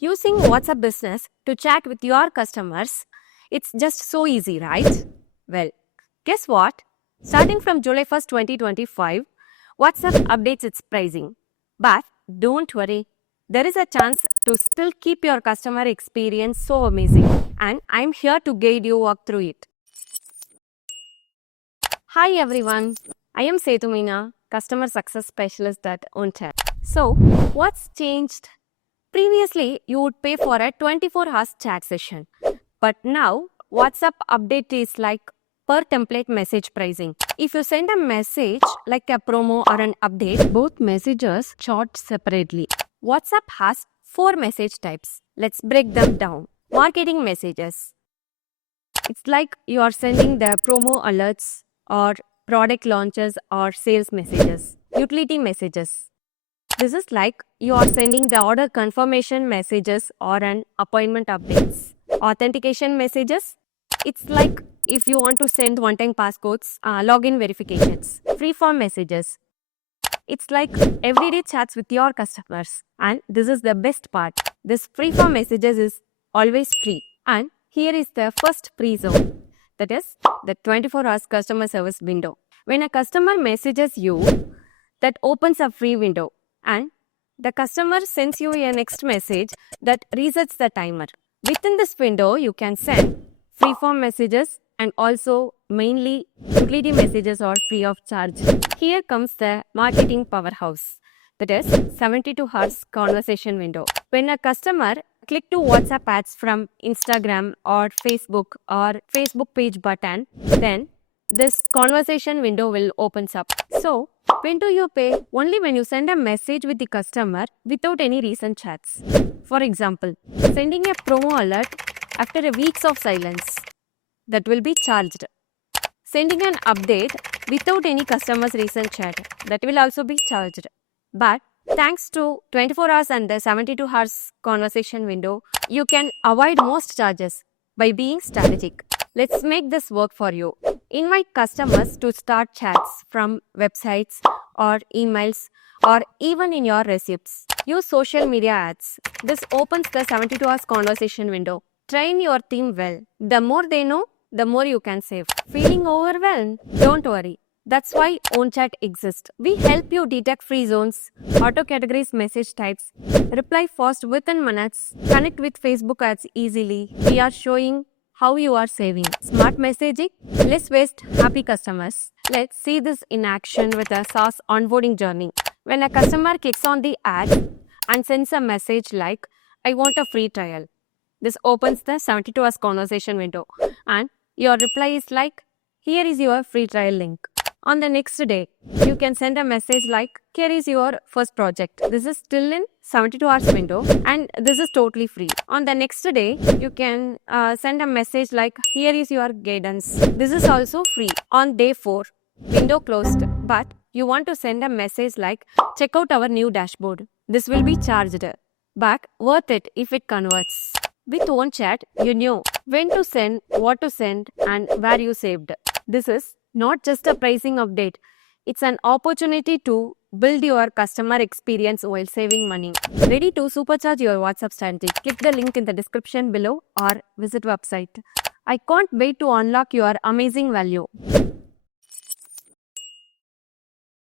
Using WhatsApp Business to chat with your customers, it's just so easy, right? Well, guess what? Starting from July 1st, 2025, WhatsApp updates its pricing. But don't worry, there is a chance to still keep your customer experience so amazing, and I'm here to guide you walk through it. Hi everyone, I am Setumina, Customer Success Specialist at Ownchat. So, what's changed? Previously, you would pay for a 24 hours chat session. But now, WhatsApp update is like per template message pricing. If you send a message like a promo or an update, both messages charged separately. WhatsApp has 4 message types. Let's break them down. Marketing messages. It's like you are sending the promo alerts or product launches or sales messages. Utility messages. This is like you are sending the order confirmation messages or an appointment updates. Authentication messages. It's like if you want to send one-time passcodes, login verifications. Free-form messages. It's like everyday chats with your customers. And this is the best part. This free-form messages is always free. And here is the first free zone. That is the 24 hours customer service window. When a customer messages you, that opens a free window. And the customer sends you a next message that resets the timer. Within this window, you can send free-form messages and also mainly utility messages are free of charge. Here comes the marketing powerhouse, that is 72 hours conversation window. When a customer click to WhatsApp ads from Instagram or Facebook page button, then this conversation window will opens up. So, when do you pay? Only when you send a message with the customer without any recent chats. For example, sending a promo alert after a weeks of silence, that will be charged. Sending an update without any customer's recent chat, that will also be charged. But thanks to 24 hours and the 72 hours conversation window, you can avoid most charges by being strategic. Let's make this work for you. Invite customers to start chats from websites or emails or even in your receipts. Use social media ads. This opens the 72 hours conversation window. Train your team well. The more they know, the more you can save. Feeling overwhelmed? Don't worry. That's why Ownchat exists. We help you detect free zones, auto-categorize message types, reply fast within minutes, connect with Facebook ads easily. We are showing how you are saving. Smart messaging, less waste, happy customers. Let's see this in action with a SaaS onboarding journey. When a customer clicks on the ad and sends a message like, I want a free trial, this opens the 72 hours conversation window and your reply is like, here is your free trial link. On the next day, you can send a message like, here is your first project. This is still in 72 hours window and this is totally free. On the next day, you can send a message like, here is your guidance. This is also free. On day 4, window closed, but you want to send a message like, check out our new dashboard. This will be charged, but worth it if it converts. With Ownchat, you know when to send, what to send, and where you saved. This is not just a pricing update. It's an opportunity to build your customer experience while saving money. Ready to supercharge your WhatsApp strategy? Click the link in the description below or visit website. I can't wait to unlock your amazing value.